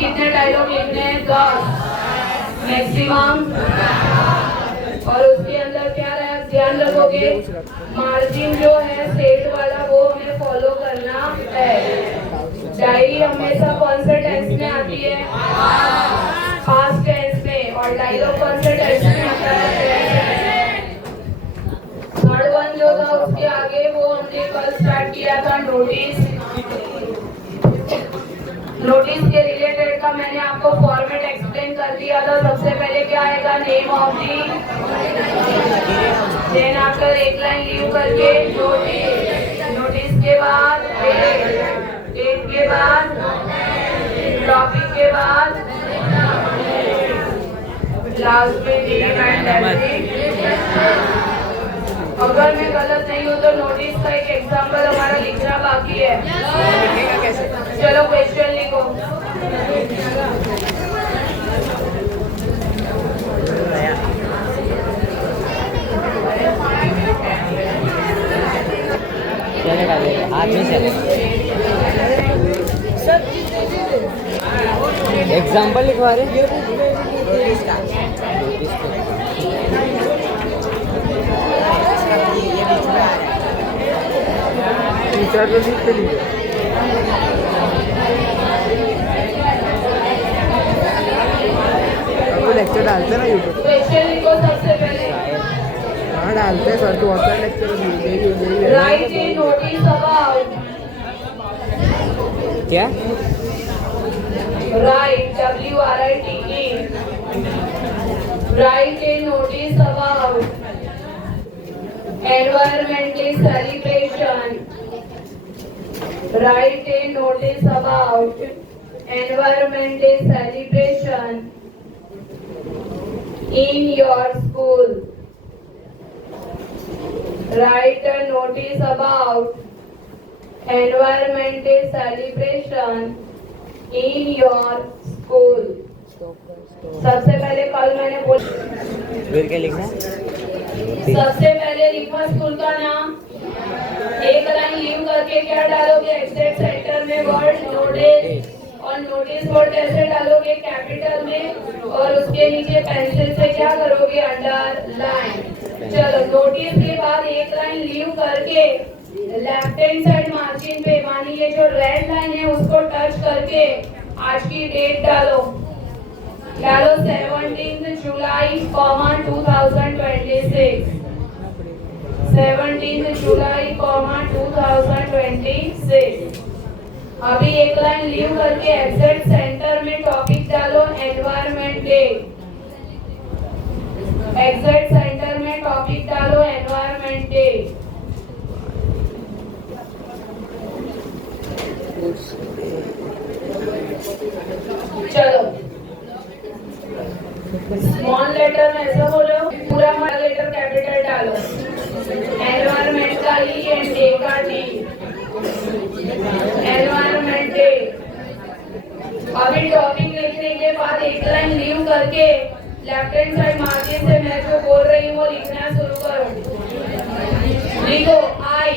कितने डायलॉग लिखने हैं? 10 मैक्सिमम। और उसके अंदर क्या है ध्यान रखोगे, मार्जिन जो है सेट वाला वो हमें फॉलो करना है। डायरी हमेशा कौन से टेंस में आती है? पास्ट टेंस में। और डायलॉग कौन से टेंस में आता है? थर्ड वन जो था उसके आगे वो हमने कल स्टार्ट किया था नोटिस। नोटिस के रिलेटेड का मैंने आपको फॉर्मेट एक्सप्लेन कर दिया था। सबसे पहले क्या आएगा? Name of the, then after एक लाइन लीव करके नोटिस, नोटिस के बाद डेट के बाद टॉपिक के बाद लास्ट में नेम एंड डेट। अगर मैं गलत नहीं हूँ तो नोटिस का एक एग्जाम्पल हमारा लिखना बाकी है। चलो क्वेश्चन लिखो। एग्जाम्पल लिखवा रहे टीचर तो लिख के लिए आपको लेक्चर डालते ना यूट्यूब। क्वेश्चन लिखो सबसे पहले। हाँ डालते हैं सर, तो WhatsApp lecture write a notice about. क्या? Write WRITE। Write a notice about environmental celebration. Write a notice about environmental celebration in your school. Write a notice about environmental celebration in your school. सबसे पहले कल मैंने फिर क्या लिखना? सबसे पहले लिखा स्कूल का नाम, एक लाइन लीव करके क्या डालोगे? एग्जैक्ट सेंटर में वर्ड नोटिस। और नोटिस वर्ड कैसे डालोगे? कैपिटल में। और उसके नीचे पेंसिल से क्या करोगे? अंडरलाइन। चलो नोटिस के बाद एक लाइन लीव करके लेफ्ट हैंड साइड मार्जिन पे मानिए जो रेड लाइन है उसको टच करके आज की डेट डालो। 17 जुलाई 2026। 17 जुलाई 2026। अभी एक लाइन लीव करके एग्जैक्ट सेंटर में टॉपिक डालो एनवायरमेंट डे। एग्जैक्ट सेंटर में टॉपिक डालो एनवायरमेंट डे। चलो स्मॉल लेटर में ऐसा बोलो, पूरा बड़ा लेटर कैपिटल डालो। एनवायरमेंट का ई एंड डे का डी। Environment day. अभी टॉपिक लिखने के बाद एक लाइन लीव करके लेफ्ट हैंड साइड मार्जिन से मैं जो बोल रही हूँ वो लिखना शुरू करो। लिखो आई।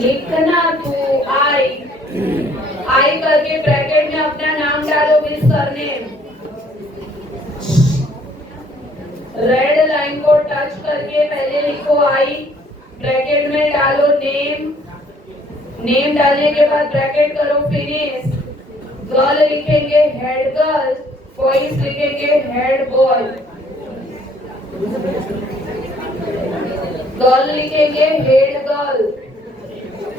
लिखना तू आई करके ब्रैकेट में अपना नाम डालो विद सरनेम। रेड लाइन को टच करके पहले लिखो आई, ब्रैकेट में डालो नेम। नेम डालने के बाद ब्रैकेट करो फिनिश। गर्ल लिखेंगे हेड गर्ल, बॉयज लिखेंगे हेड बॉय। गर्ल लिखेंगे हेड गर्ल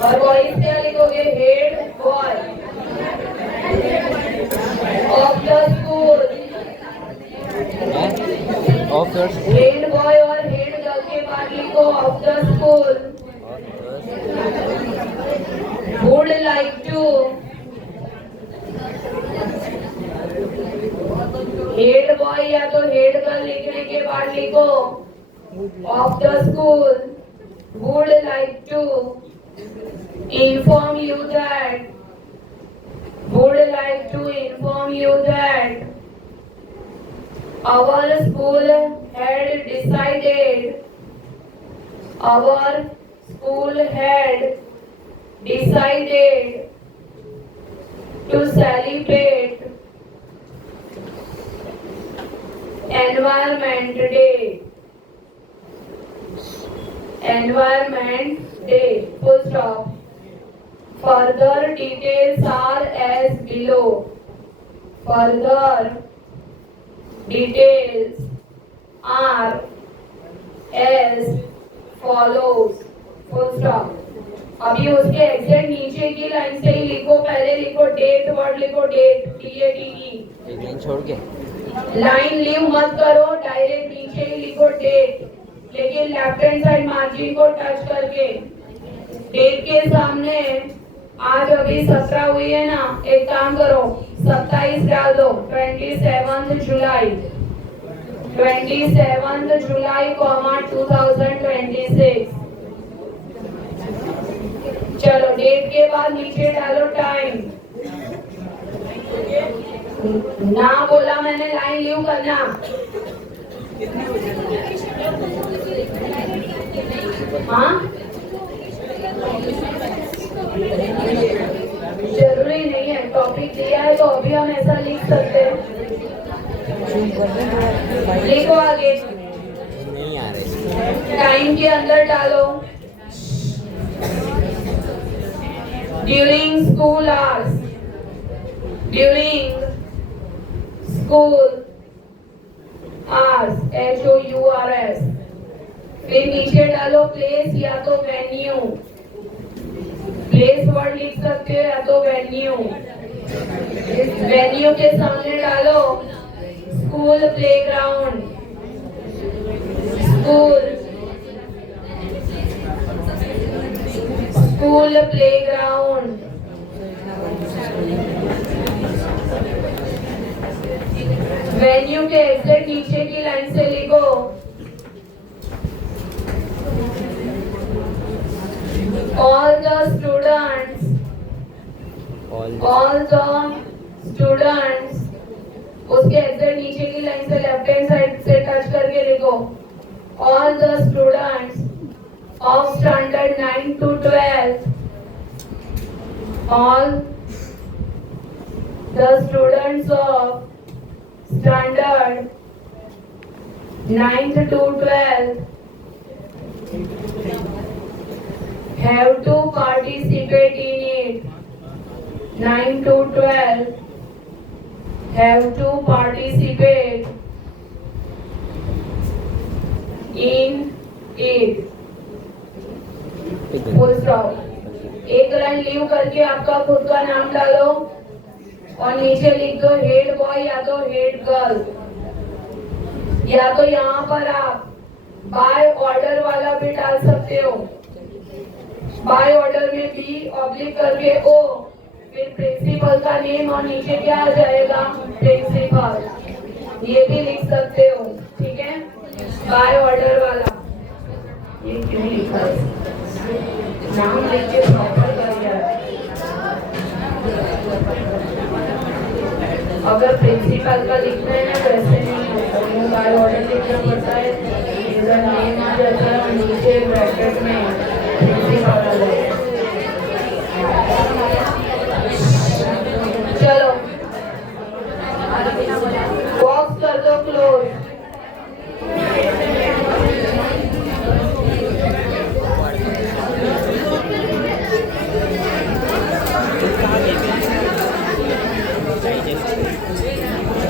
और बॉयज क्या लिखोगे? Head boy. Of the school. Of the head boy और हेड गर्ल के बाद लिखो of the school. Would like to. Head boy या तो हेड गर्ल लिखने के बाद लिखो of the school would like to inform you that would like to inform you that our school had decided decided to celebrate Environment Day. Environment Day. Full stop. Further details are as below. Further details are as follows. Full stop. अभी उसके एग्जैक्ट नीचे की लाइन से ही लिखो, पहले लिखो date, word लिखो date, DATE. एक लाइन छोड़ के लाइन लीव मत करो, डायरेक्ट नीचे ही लिखो डेट, लेकिन लेफ्ट हैंड साइड मार्जिन को टच करके डेट के सामने आज अभी 17 हुई है ना, एक काम करो 27 डाल दो, 27 जुलाई 2026. चलो डेट के बाद नीचे डालो टाइम. ना बोला मैंने लाइन लीव करना. हाँ जरूरी नहीं है, टॉपिक दिया है तो अभी हम ऐसा लिख सकते हैं. लिखो आगे, नहीं आ रहे. टाइम के अंदर डालो during school hours. During school hours, HOURS. फिर नीचे डालो प्लेस या तो वेन्यू. प्लेस वर्ड लिख सकते हो या तो वेन्यू. वेन्यू के सामने डालो school playground. School playground. Venue के एग्जैक्ट नीचे की लाइन से लिखो all the students उसके एग्जैक्ट नीचे की लाइन से लेफ्ट हैंड साइड से टच करके लिखो all the students of standard 9 to 12. All the students of standard 9th to 12 have to participate in it. 9 to 12 have to participate in it. Full stop. एक लाइन लीव करके आपका खुद का नाम डालो और नीचे लिख दो हेड बॉय या तो हेड गर्ल, या तो यहाँ पर आप बाय ऑर्डर वाला भी डाल सकते हो. बाय ऑर्डर में बी ऑब्लिक करके ओ, फिर प्रिंसिपल का नेम और नीचे क्या आ जाएगा प्रिंसिपल, ये भी लिख सकते हो. ठीक है, बाय ऑर्डर वाला. ये क्यों लिखा है, नाम लिख के प्रॉपर कर दिया. अगर प्रिंसिपल का लिखना है ना वैसे नहीं होता, वो बाय ऑर्डर लिखना पड़ता है. इधर नेम आ जाता है और नीचे ब्रैकेट में प्रिंसिपल आ जाता है. चलो बॉक्स कर दो क्लोज.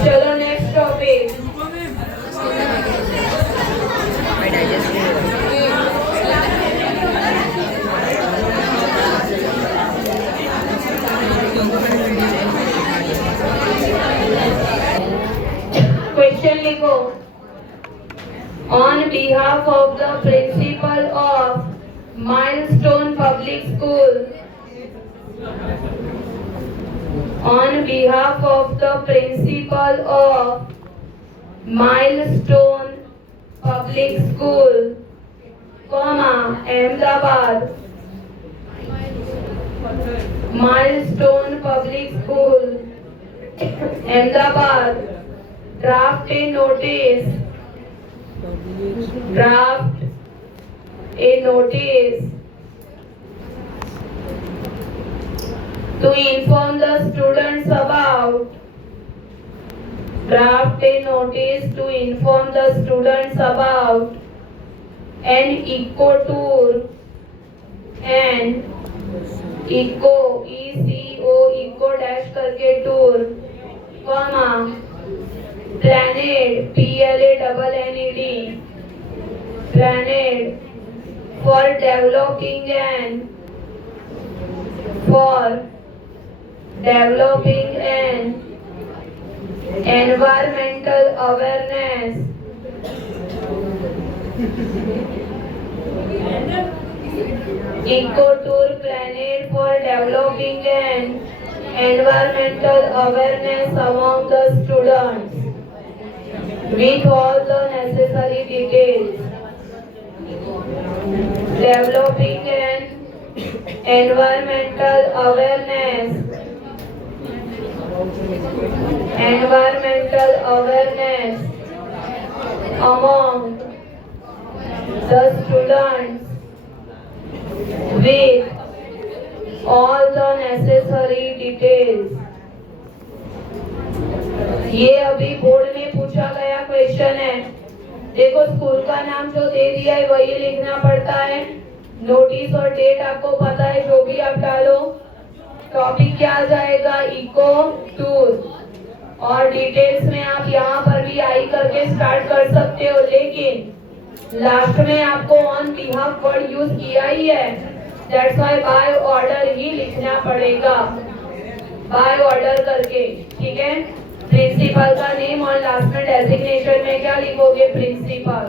चलो नेक्स्ट टॉपिक. क्वेश्चन लिखो. On behalf of the principal of Milestone Public School, on behalf of the principal of Milestone Public School, comma, Ahmedabad, Milestone Public School, Ahmedabad, draft a notice to inform the students about draft a notice to inform the students about an eco tour and eco eco dash करके tour comma planet PLANNED planet for developing an environmental awareness eco tour planet for developing an environmental awareness among the students with all the necessary details. Developing an environmental awareness among the students with all the necessary details. ये अभी बोर्ड में पूछा गया क्वेश्चन है। देखो स्कूल का नाम जो दे दिया है वही लिखना पड़ता है। नोटिस और डेट आपको पता है, जो भी आप डालो। टॉपिक क्या आ जाएगा? Eco tour. और डिटेल्स में आप यहाँ पर भी आई करके स्टार्ट कर सकते हो, लेकिन लास्ट में आपको ऑन बिहाफ वर्ड यूज किया ही है, दैट्स व्हाई बाय ऑर्डर ही लिखना पड़ेगा, बाय ऑर्डर करके। ठीक है, प्रिंसिपल का नेम और लास्ट में डेजिग्नेशन में क्या लिखोगे? प्रिंसिपल।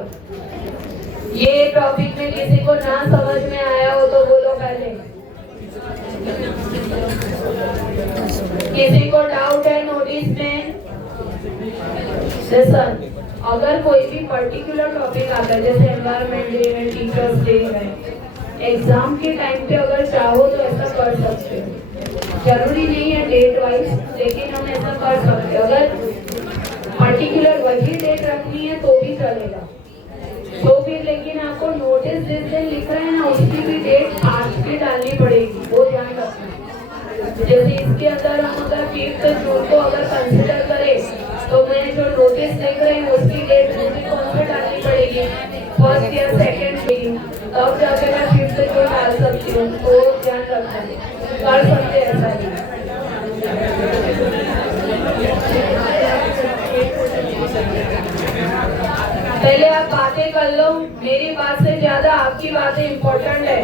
ये टॉपिक में किसी को ना समझ में आया हो तो बोलो पहले। किसी को डाउट है नोटिस में? लिसन, अगर कोई भी पर्टिकुलर टॉपिक आता है, जैसे एनवायरमेंट डे है, टीचर्स डे है, एग्जाम के टाइम पे अगर चाहो तो ऐसा कर सकते हो। जरूरी नहीं है डेट वाइज, लेकिन हम ऐसा कर सकते हैं। अगर पर्टिकुलर वही डेट रखनी है तो भी चलेगा। तो फिर लेकिन आपको नोटिस जिस दिन लिख रहे हैं ना, उसकी भी डेट आज की डालनी पड़ेगी, वो ध्यान रखना। जैसे इसके अंदर हम अगर 5 जून को अगर कंसिडर करें तो मैं जो नोटिस लिख रही हूँ उसकी डेट मुझे कौन सी डालनी पड़ेगी? फर्स्ट या सेकेंड डे, तब जाकर मैं 5 जून डाल सकती हूँ। तो ध्यान रखना, कर सकते हैं ऐसा ही। पहले आप बातें कर लो, मेरी बात से ज्यादा आपकी बातें इम्पोर्टेंट है।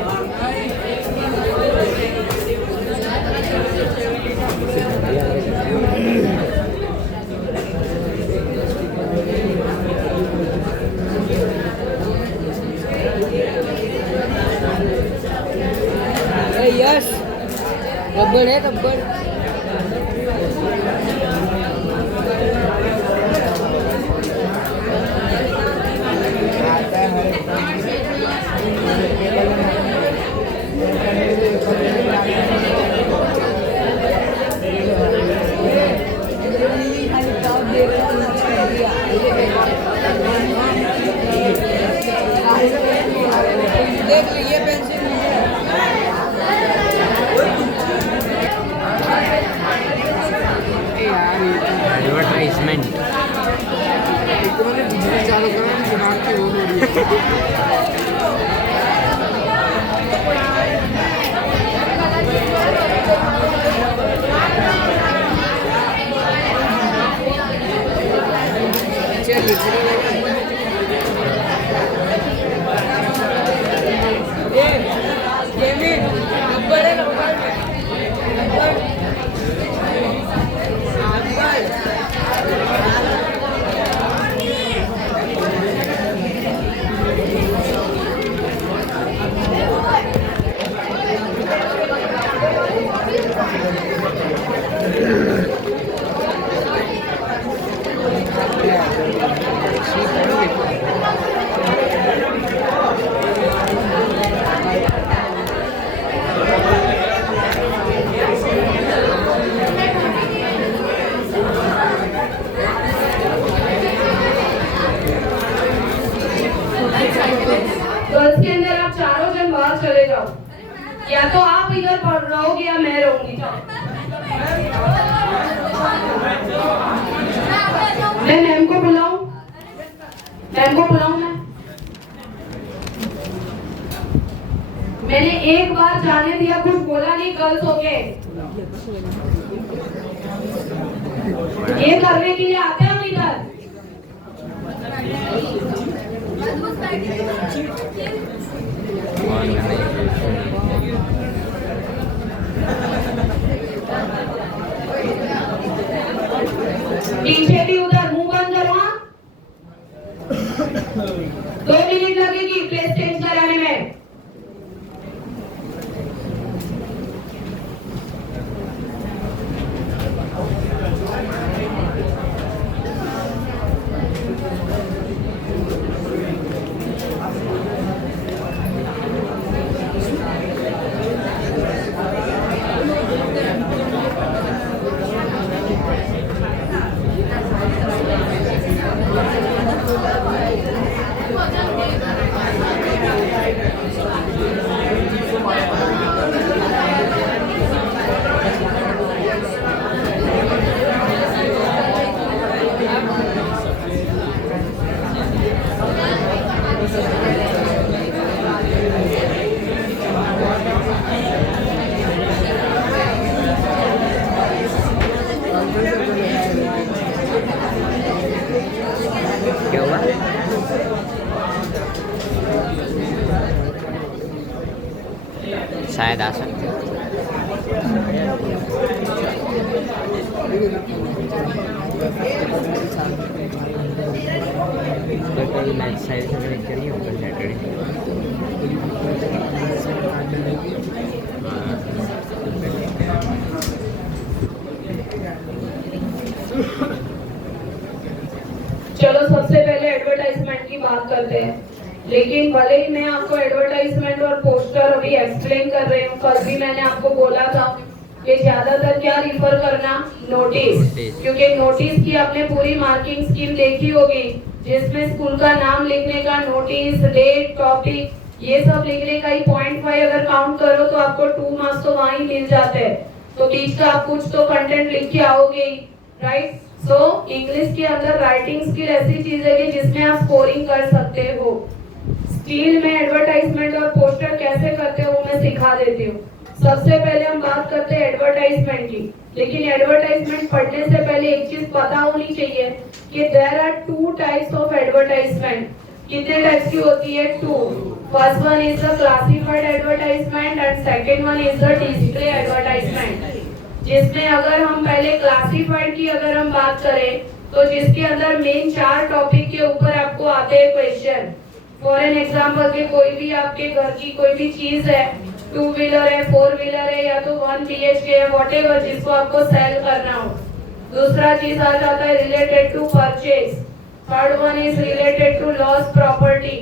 यस, रबड़ है, रबड़। देख लीजिए पेंसिल आप इधर पढ़ रहोगे या मैं रहूंगी? मैं मैम को बुलाऊं? मैम को बुलाऊं मैं? मैंने एक बार जाने दिया, कुछ बोला नहीं गर्ल्स हो के। ये करने के लिए आते हैं हम इधर। पीछे भी उधर मुंह बंद करो। 2 मिनट लगेगी प्लेस चेंज कराने में। क्या हुआ? शायद आ सकते कल मैच साइड से कनेक्ट करिए कल सैटरडे। चलो सबसे पहले एडवर्टाइजमेंट की बात करते हैं। लेकिन भले ही मैं आपको एडवर्टाइजमेंट और पोस्टर अभी एक्सप्लेन कर रही हूँ, कल भी मैंने आपको बोला था कि ज्यादातर क्या रिफर करना, नोटिस। क्योंकि नोटिस की आपने पूरी मार्किंग स्कीम देखी होगी, जिसमें स्कूल का नाम लिखने का नोटिस, डेट, टॉपिक, ये सब लिखने का ही 0.5 अगर काउंट करो तो आपको 2 मार्क्स तो वहाँ ही मिल जाते हैं। तो बीच का आप कुछ तो कंटेंट लिख के आओगे ही, राइट। सो इंग्लिश के अंदर राइटिंग स्किल ऐसी चीज है कि जिसमें आप स्कोरिंग कर सकते हो। स्टील में एडवर्टाइजमेंट और पोस्टर कैसे करते हो वो मैं सिखा देती हूँ। सबसे पहले हम बात करते हैं एडवर्टाइजमेंट की। लेकिन एडवर्टाइजमेंट पढ़ने से पहले एक चीज पता होनी चाहिए कि there are 2 types of advertisement. कितने टाइप्स की होती है? 2। First one is the classified advertisement and second one is the display advertisement. जिसमें अगर हम पहले क्लासिफाइड की अगर हम बात करें तो जिसके अंदर मेन 4 टॉपिक के ऊपर आपको आते हैं क्वेश्चन। फॉर एन एग्जाम्पल के कोई भी आपके घर की कोई भी चीज है, 2 व्हीलर है, 4 व्हीलर है, या तो 1 BHK है, व्हाटएवर, जिसको आपको सेल करना हो। दूसरा चीज आ जाता है related to purchase. Third one is related to loss property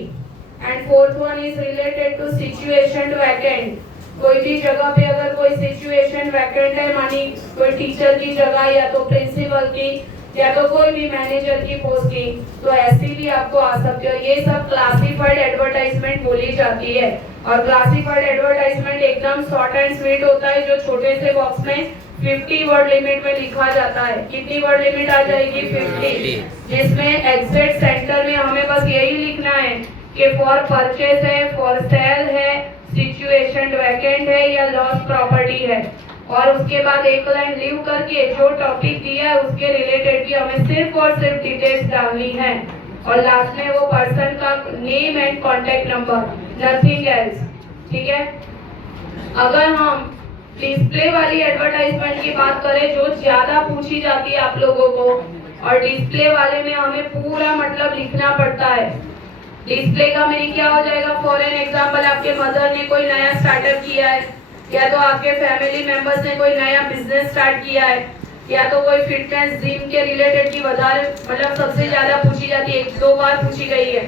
and fourth one is related to situation vacant. कोई भी जगह पे अगर कोई सिचुएशन वैकेंट है, मानी कोई टीचर की जगह या तो प्रिंसिपल की या तो कोई भी मैनेजर की पोस्टिंग, तो ऐसी भी आपको आ सकती है। ये सब क्लासिफाइड एडवर्टाइजमेंट बोली जाती है। और क्लासिफाइड एडवर्टाइजमेंट एकदम शॉर्ट एंड स्वीट होता है, जो छोटे से बॉक्स में 50 वर्ड लिमिट में लिखा जाता है। कितनी वर्ड लिमिट आ जाएगी? 50। जिसमें एग्जैक्ट सेंटर में हमें बस यही लिखना है कि फॉर परचेज है, फॉर सेल है, सिचुएशन वैकेंट है या लॉस प्रॉपर्टी है। और उसके बाद एक लाइन लीव करके जो टॉपिक दिया है उसके रिलेटेड भी हमें सिर्फ और सिर्फ डिटेल्स डालनी है। और लास्ट में वो पर्सन का name and contact number, nothing else. ठीक है। अगर हम डिस्प्ले वाली एडवर्टाइजमेंट की बात करें जो ज्यादा पूछी जाती है आप लोगों को, और डिस्प्ले वाले में हमें पूरा मतलब लिखना पड़ता है। डिस्प्ले का मीनिंग क्या हो जाएगा? फॉर एन एग्जाम्पल आपके मदर ने कोई नया स्टार्टअप किया है, या तो आपके फैमिली मेंबर्स ने कोई नया बिजनेस स्टार्ट किया है, या तो कोई फिटनेस जिम के रिलेटेड की मतलब सबसे ज्यादा पूछी जाती है, 1-2 बार पूछी गई है।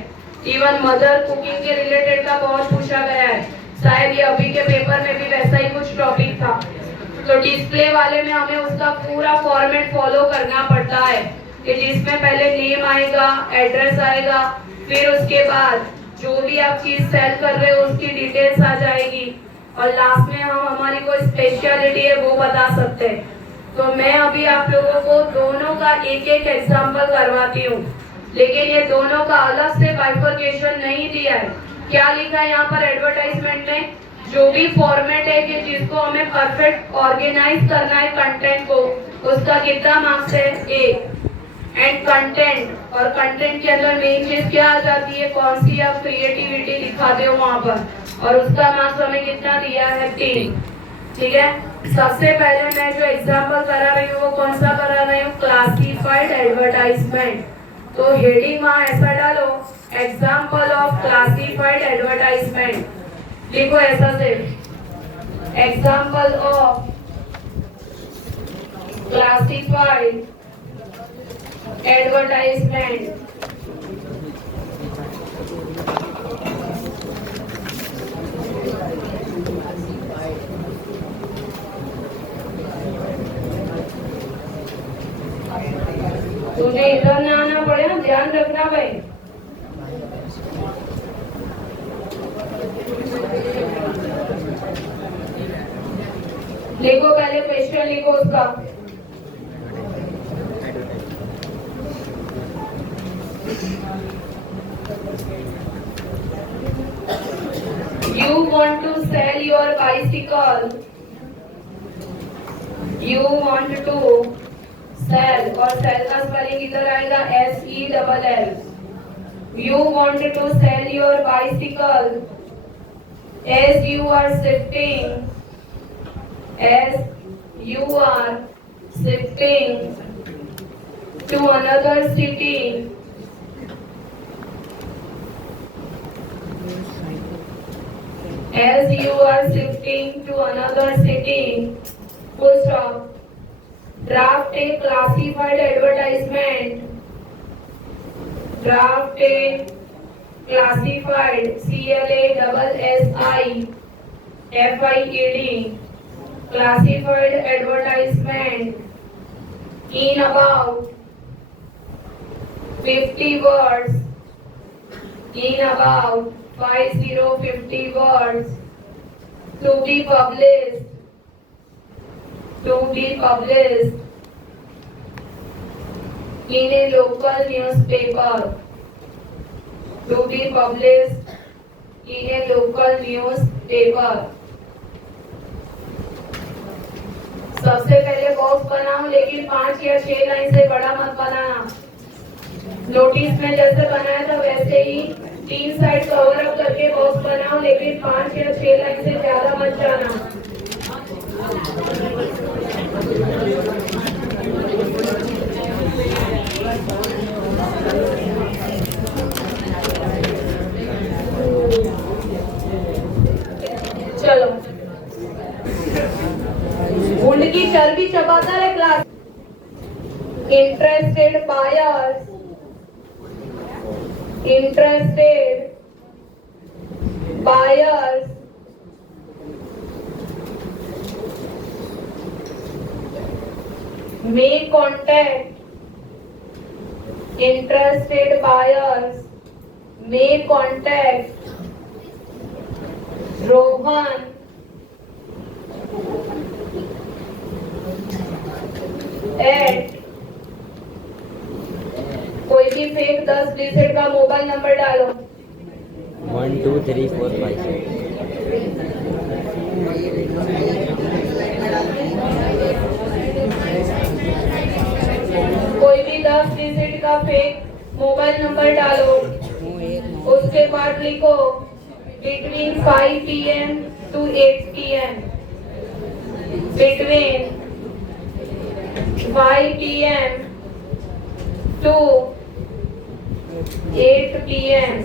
इवन मदर कुकिंग के रिलेटेड का बहुत पूछा गया है। शायद ये अभी के पेपर में भी वैसा ही कुछ टॉपिक था। तो डिस्प्ले वाले में हमें उसका पूरा फॉर्मेट फॉलो करना पड़ता है कि जिसमें पहले नेम आएगा, एड्रेस आएगा, फिर उसके बाद जो भी आप चीज सेल कर रहे हो उसकी डिटेल्स आ जाएगी, और लास्ट में हम हमारी कोई स्पेशलिटी है वो बता सकते हैं। तो मैं अभी आप लोगों को दोनों का एक एक एग्जाम्पल करवाती हूँ, लेकिन ये दोनों का अलग से बाइफर्केशन नहीं दिया है। क्या लिखा है यहाँ पर एडवर्टाइजमेंट में? जो भी फॉर्मेट है कि जिसको हमें परफेक्ट ऑर्गेनाइज करना है कंटेंट को, उसका कितना मार्क्स है? 1। एंड कंटेंट, और कंटेंट के अंदर मेन चीज क्या आ जाती है? कौन सी आप क्रिएटिविटी दिखाते हो वहां पर, और उसका मार्क्स हमें कितना दिया है? 3। ठीक है, सबसे पहले मैं जो एग्जाम्पल करा रही हूँ वो कौन सा करा रही हूँ? Classified advertisement. तो हेडिंग वहां ऐसा डालो, एग्जाम्पल ऑफ क्लासिफाइड एडवर्टाइजमेंट। लिखो ऐसा से, एग्जाम्पल ऑफ क्लासिफाइड एडवर्टाइजमेंट। तुम्हें इधर ना आना पड़े ना, ध्यान रखना भाई। लिखो, पहले क्वेश्चन लिखो उसका। You want to sell your bicycle. You want to sell, और sell का स्पेलिंग इधर आएगा SELL। You want to sell your bicycle as you are shifting to another city. As you are shifting to another city, full stop. Draft a classified advertisement. Draft a classified, CLASSIFIED, classified advertisement in about 50 words. In about 50 words, to be published in a local newspaper. To be published in a local newspaper. सबसे पहले बॉक्स बनाओ, लेकिन 5 या 6 लाइन से बड़ा मत बनाना। नोटिस में जैसे बनाया था वैसे ही 3 साइड कवर अप करके बॉक्स बनाओ, लेकिन 5 या 6 लाइन से ज्यादा मत जाना। चलो, गुंड की चर्बी चबाता है class. Interested buyers may contact Rohan at कोई भी फेक 10 डिजिट का मोबाइल नंबर डालो। 1 2 3 4 5 6। कोई भी 10 डिजिट का फेक मोबाइल नंबर डालो। उसके बाद लिखो between 5 PM to 8 PM। Between 5 PM to 8 PM।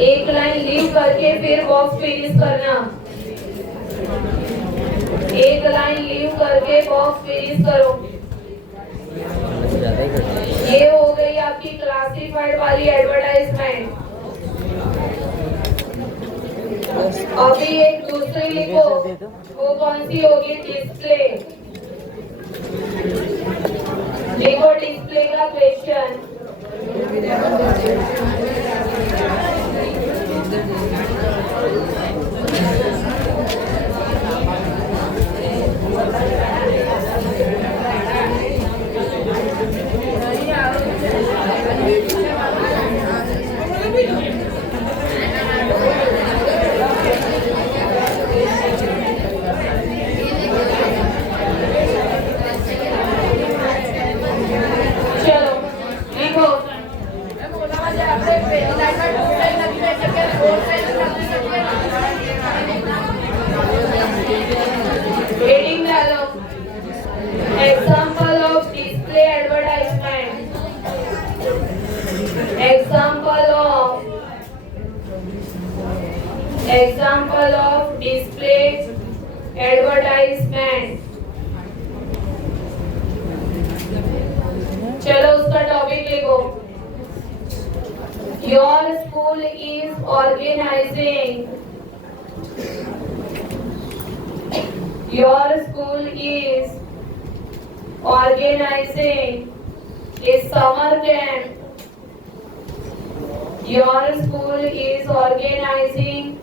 एक लाइन लीव करके फिर बॉक्स फिनिश करना। एक लाइन लीव करके बॉक्स फिनिश करो। ये हो गई आपकी क्लासिफाइड वाली एडवर्टाइजमेंट। अभी एक दूसरी लिखो, वो कौन सी होगी? डिस्प्ले। लिखो डिस्प्ले का क्वेश्चन। चलो लिखो reading dialogue. Example of display advertisement. Example of display advertisement. चलो उसका टॉपिक लिखो. Your school is organizing. Your school is organizing a summer camp. Your school is organizing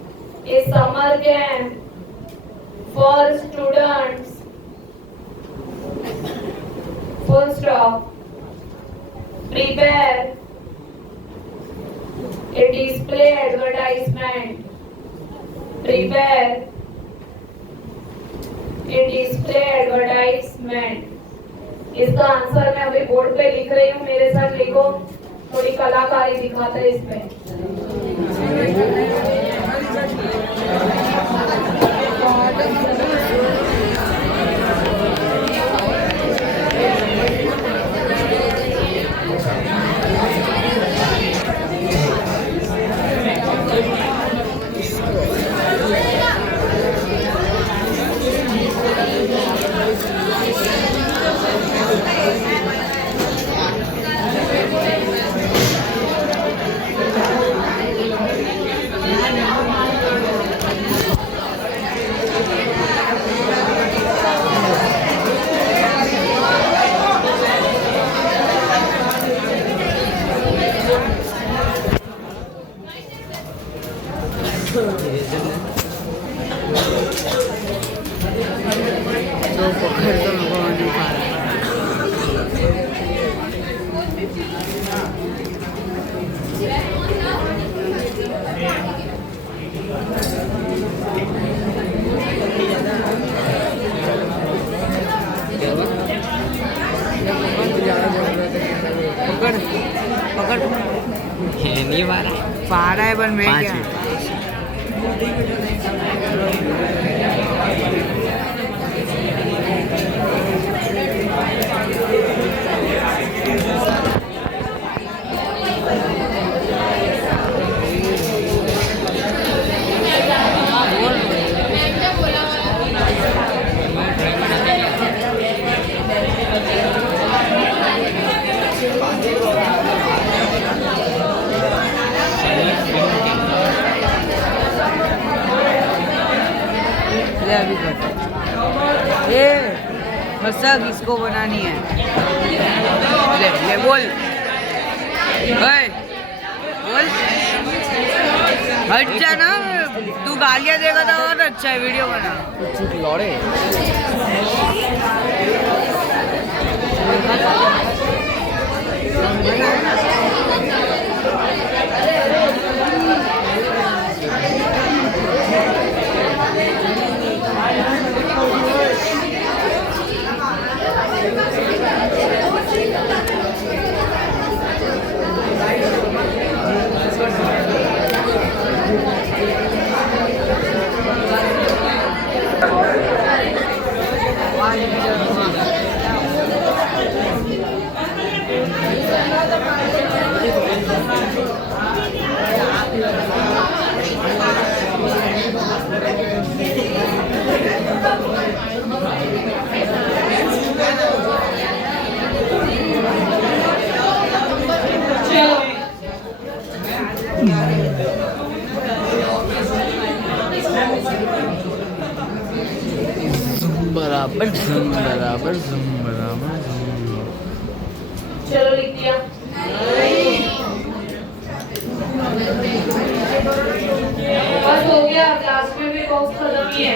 a summer camp for students. Full stop. Prepare a display advertisement. Prepare a display advertisement. इसका आंसर मैं अभी बोर्ड पे लिख रही हूँ, मेरे साथ लिखो. थोड़ी कलाकारी दिखाते हैं इसमें. तो पकड़ तो भगवान नहीं पा रहा. पकड़ पकड़ नहीं पा रहा है पर मैं क्या ले अभी कर. ये फंसा किसको बनानी है? ले ले बोल. ओए बोल. हट जा ना, तू गालियाँ देगा तो और अच्छा है. वीडियो बना. कुछ लौड़े बराबर बराबर बराबर. चलो लिख दिया. बस हो गया, क्लास में भी बॉक्स खत्म ही है.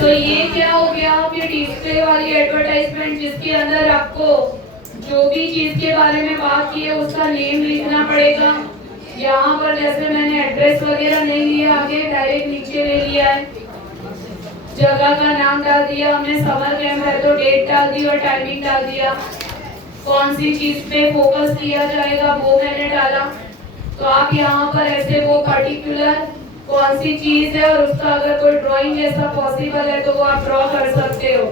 तो ये क्या हो गया कि डिस्प्ले वाली एडवर्टाइजमेंट जिसके अंदर आपको जो भी चीज के बारे में बात की है उसका नेम लिखना पड़ेगा। यहाँ पर जैसे मैंने एड्रेस वगैरह नहीं लिया, आगे डायरेक्ट नीचे ले लिया है, जगह का नाम डाल दिया हमने, समर कैंप है तो डेट डाल दी और टाइमिंग डाल दिया, कौन सी चीज पे फोकस किया जाएगा वो मैंने डाला। तो आप यहाँ पर ऐसे वो पर्टिकुलर कौन सी चीज है और उसका अगर कोई ड्राइंग जैसा पॉसिबल है तो वो आप ड्रॉ कर सकते हो।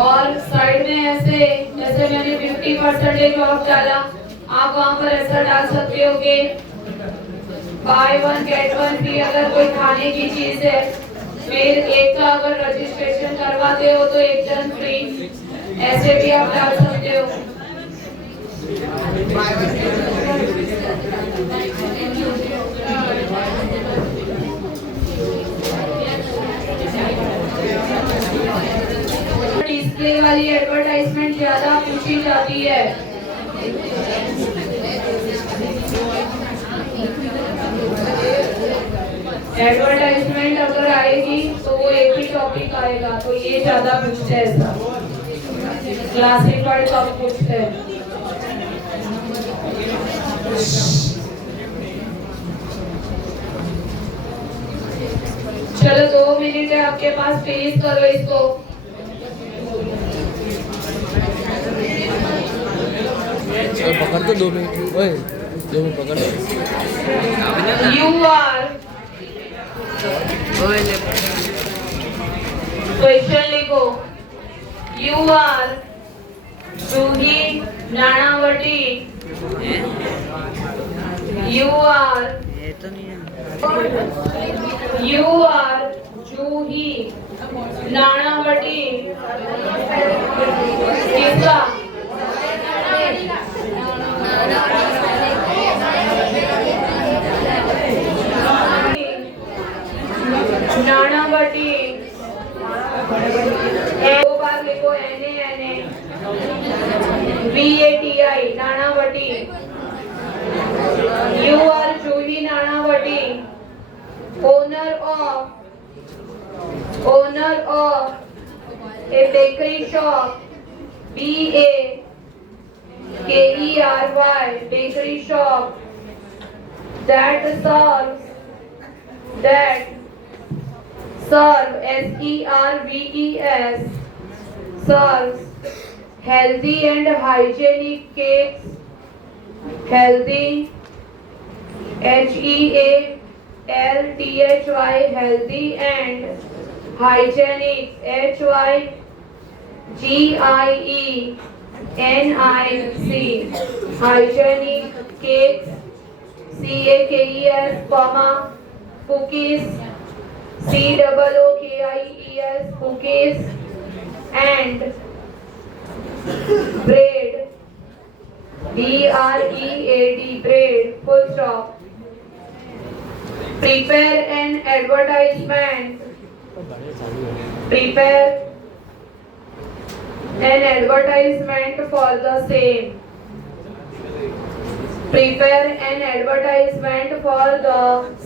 और साइड में ऐसे जैसे मैंने 50% ऑफ डाला, आप वहाँ पर ऐसा डाल सकते हो कि by one get one free अगर कोई खाने की चीज है, फिर एक का अगर रजिस्ट्रेशन करवाते हो तो एक जन फ्री, ऐसे भी आप डाल सकते हो। डिस्प्ले वाली एडवर्टाइजमेंट ज्यादा पूछी जाती है। एडवर्टाइजमेंट अगर आएगी तो वो एक ही टॉपिक आएगा, तो ये ज्यादा पूछते हैं, ऐसा क्लासिफाइड कब पूछते हैं। चलो 2 मिनट है आपके पास, फिनिश करो इसको। पकड़ तो 2 मिनट, ओए 2 मिनट पकड़। यू आर क्वेश्चन लिखो, you are Juhi Nanavati, you are Juhi Nanavati, किसका? नानावटी, दो बार लिखो, NANA VATI Nanavati. You are Juhi Nanavati, owner of a bakery shop, BAKERY bakery shop that serves serves healthy and hygienic cakes, healthy HEALTHY healthy and hygienic HYGIENIC hygienic cakes, CAKES, cookies, COOKIES cookies and bread, BREAD bread, full stop. Prepare an advertisement for the same. Prepare an advertisement for the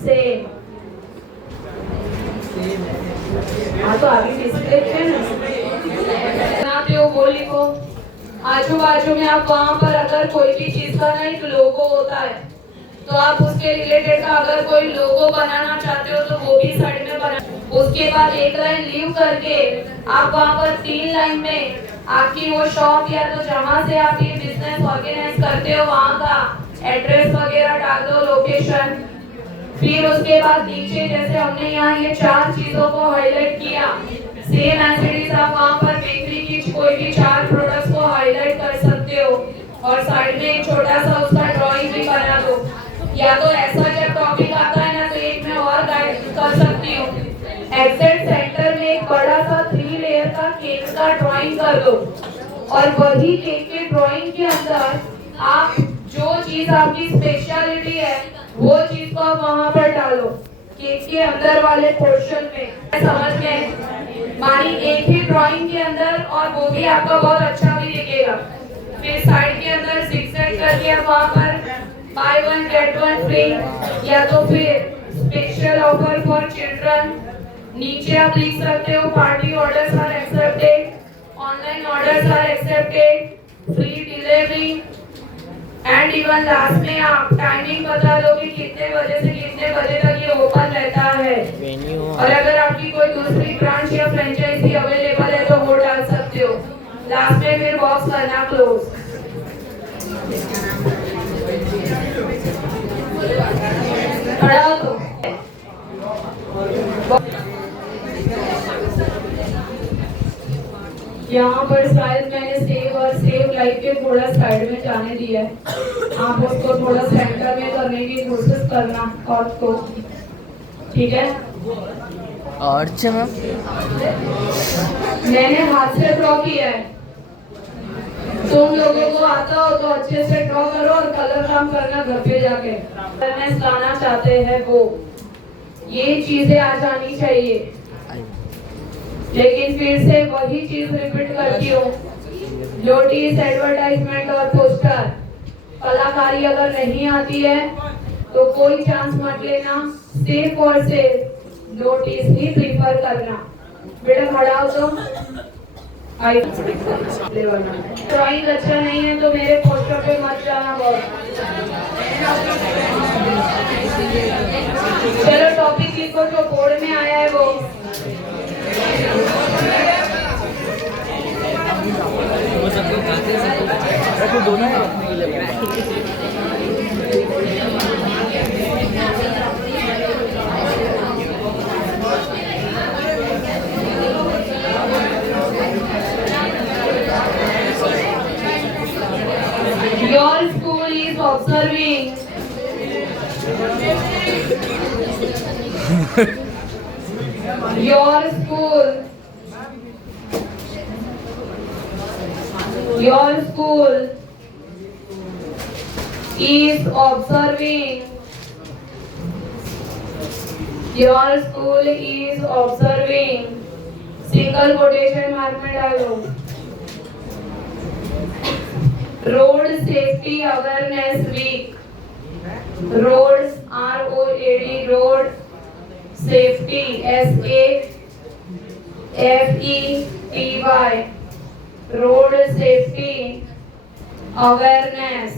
same. हाँ तो आगे डिस्प्ले है ना, बनाते हो वो लिखो। आजू बाजू में आप वहाँ पर अगर कोई भी चीज का ना एक लोगो होता है तो आप उसके रिलेटेड का अगर कोई लोगो बनाना चाहते हो तो वो भी साइड में बना। उसके बाद एक लाइन लीव करके आप वहाँ पर 3 लाइन में आपकी वो शॉप या तो जहाँ से आप ये बिजनेस ऑर्गेनाइज करते हो वहाँ का एड्रेस वगैरह डाल दो, लोकेशन। फिर उसके बाद नीचे जैसे हमने यहाँ ये 4 चीजों को हाईलाइट किया, सेम एसिडीज आप वहाँ पर बेकरी की कोई भी 4 प्रोडक्ट्स को हाईलाइट कर सकते हो और साइड में एक छोटा सा उसका ड्राइंग भी बना दो। या तो ऐसा जब टॉपिक आता है ना तो एक मैं और गाइड कर सकती हूँ, एग्जैक्ट सेंटर में एक बड़ा सा 3 लेयर का केक का ड्राइंग कर दो और वही केक के ड्राइंग के अंदर आप जो चीज आपकी स्पेशलिटी है वो चीज को आप वहाँ पर डालो केक के अंदर वाले पोर्शन में। समझ गए? मानी एक ही ड्राइंग के अंदर और वो भी आपका बहुत अच्छा भी दिखेगा। फिर साइड के अंदर जिगजैग करके आप वहाँ पर by one get one free या तो फिर स्पेशल ऑफर फॉर चिल्ड्रन। नीचे आप लिख सकते हो party orders are accepted, online orders are accepted, free delivery and even last में आप टाइमिंग बता दो कि कितने बजे से कितने बजे तक ये ओपन रहता है। और अगर आपकी कोई दूसरी ब्रांच या फ्रेंचाइजी अवेलेबल है तो वो डाल सकते हो। लास्ट में फिर बॉक्स करना क्लोज। खड़ा हो तो यहाँ पर शायद मैंने सेव और सेव लाइक के थोड़ा साइड में जाने दिया है। आप उसको थोड़ा सेंटर में करने की कोशिश करना और तो ठीक है। और अच्छा मैम मैंने हाथ से ड्रॉ किया है। तुम लोगों को आता हो तो अच्छे से ड्रॉ करो और कलर काम करना घर पे जाके। अवेयरनेस लाना चाहते हैं वो, ये चीजें आ जानी चाहिए। लेकिन फिर से वही चीज रिपीट करती हूँ, नोटिस, एडवर्टाइजमेंट और पोस्टर, कलाकारी अगर नहीं आती है तो कोई चांस मत लेना। सिर्फ और सिर्फ नोटिस ही प्रीफर करना। बेटा खड़ा हो तो ड्राइंग अच्छा नहीं है तो मेरे पोस्टर पे मत जाना बहुत। चलो टॉपिक लिखो जो बोर्ड में आया है वो। दोनों है रखने के लिए। Your school is observing your school is observing single quotation mark में डालो। Road safety awareness week. Road ROAD road safety SAFETY road safety awareness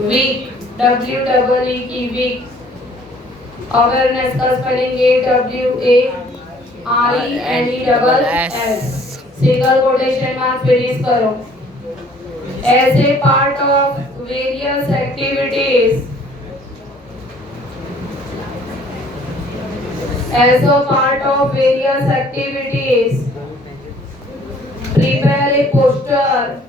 week WEE की वीक। अवेयरनेस का spelling AWARENESS। Single quotation mark finish करो। As a part of various activities, prepare a poster.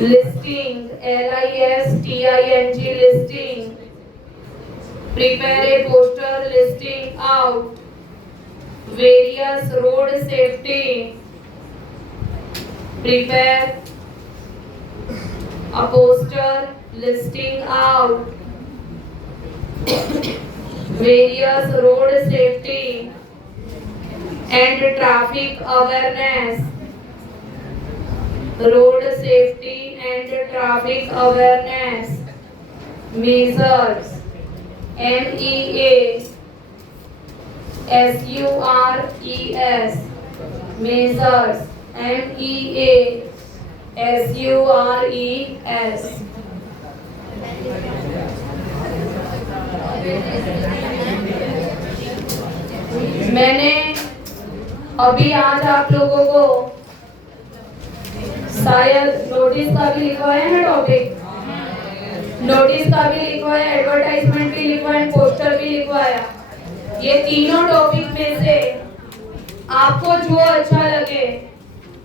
Listing, LISTING, listing. Prepare a poster listing out various road safety. Prepare a poster listing out various road safety and traffic awareness. Road safety and traffic awareness measures. MEASURES measures. MEASURES मैंने अभी आज आप लोगों को शायद नोटिस का भी लिखवाया है ना टॉपिक। नोटिस का भी लिखवाया, एडवर्टाइजमेंट भी लिखवाया, पोस्टर भी लिखवाया। ये तीनों टॉपिक में से आपको जो अच्छा लगे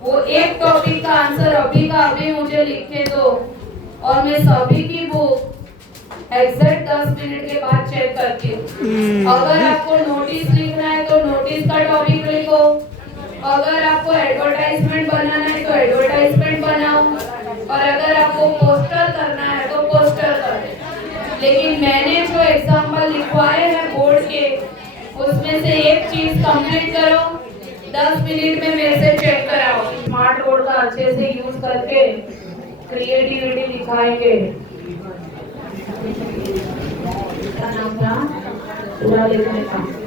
वो एक टॉपिक का आंसर अभी का अभी मुझे लिख के दो और मैं सभी की बुक एग्जैक्ट 10 मिनट के बाद चेक करती हूँ। अगर आपको नोटिस लिखना है तो नोटिस का टॉपिक लिखो, अगर आपको एडवर्टाइजमेंट बनाना है तो एडवर्टाइजमेंट बनाओ, और अगर आपको पोस्टर करना है तो पोस्टर करो। लेकिन मैंने जो एग्जाम्पल लिखवाए हैं बोर्ड के उसमें से एक चीज कंप्लीट करो, 10 मिनट में मेरे से चेक कराओ। स्मार्ट बोर्ड का अच्छे से यूज करके क्रिएटिविटी दिखाएंगे। इसका नाम था पूरा देखने का।